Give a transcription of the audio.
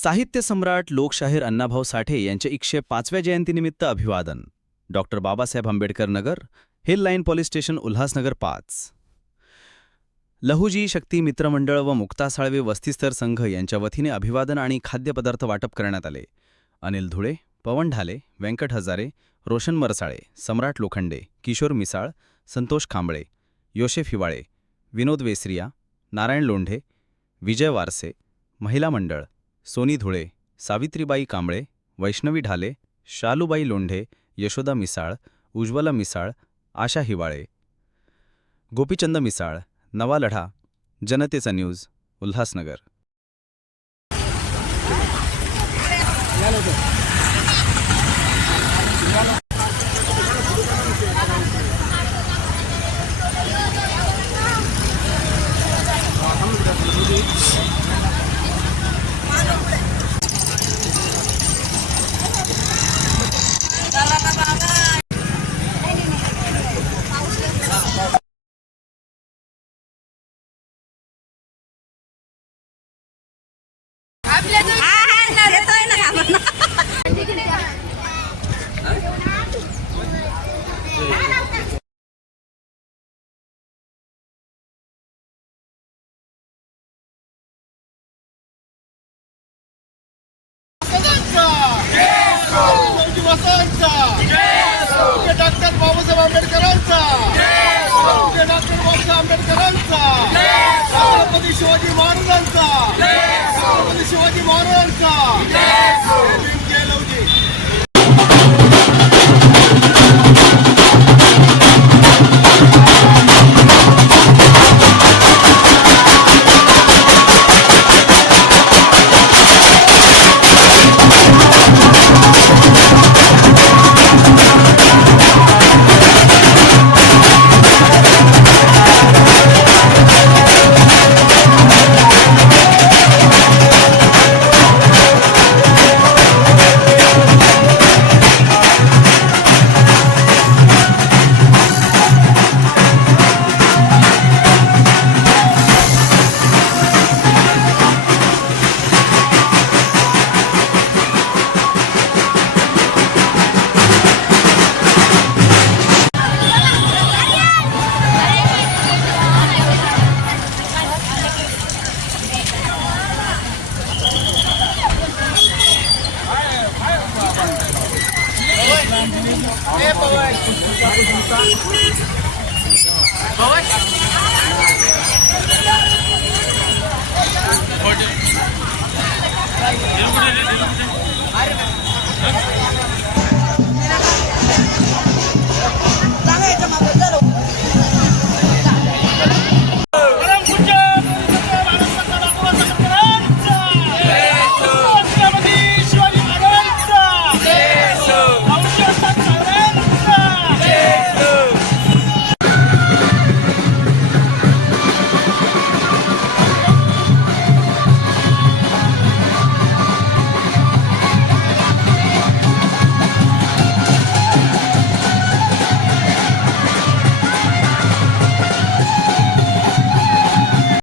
साहित्य सम्राट लोकशाहीर अण्णाभाऊ साठे यांच्या एकशे पाचव्या जयंतीनिमित्त अभिवादन. Doctor Babasaheb Ambedkar Nagar hill line police station Ulhasnagar पाच. लहुजी शक्ती मित्रमंडळ व मुक्ता साळवे वस्तीस्तर संघ यांच्या वतीने अभिवादन आणि खाद्यपदार्थ वाटप करण्यात आले. अनिल धुळे पवन ढाले व्यंकट हजारे रोशन मरसाळे सम्राट लोखंडे किशोर मिसाळ संतोष खांबळे योशेफ हिवाळे विनोद वेसरिया नारायण लोंढे विजय वारसे महिला मंडळ सोनी धुळे सावित्रीबाई कांबळे वैष्णवी ढाले शालूबाई लोंढे यशोदा मिसाळ उज्ज्वला मिसाळ आशा हिवाळे. गोपीचंद मिसाळ नवा लढा जनतेचा न्यूज उल्हासनगर. बाबासाहेब आंबेडकरांचा. छत्रपती शिवाजी महाराजांचा. छत्रपती शिवाजी महाराजांचा. Boa.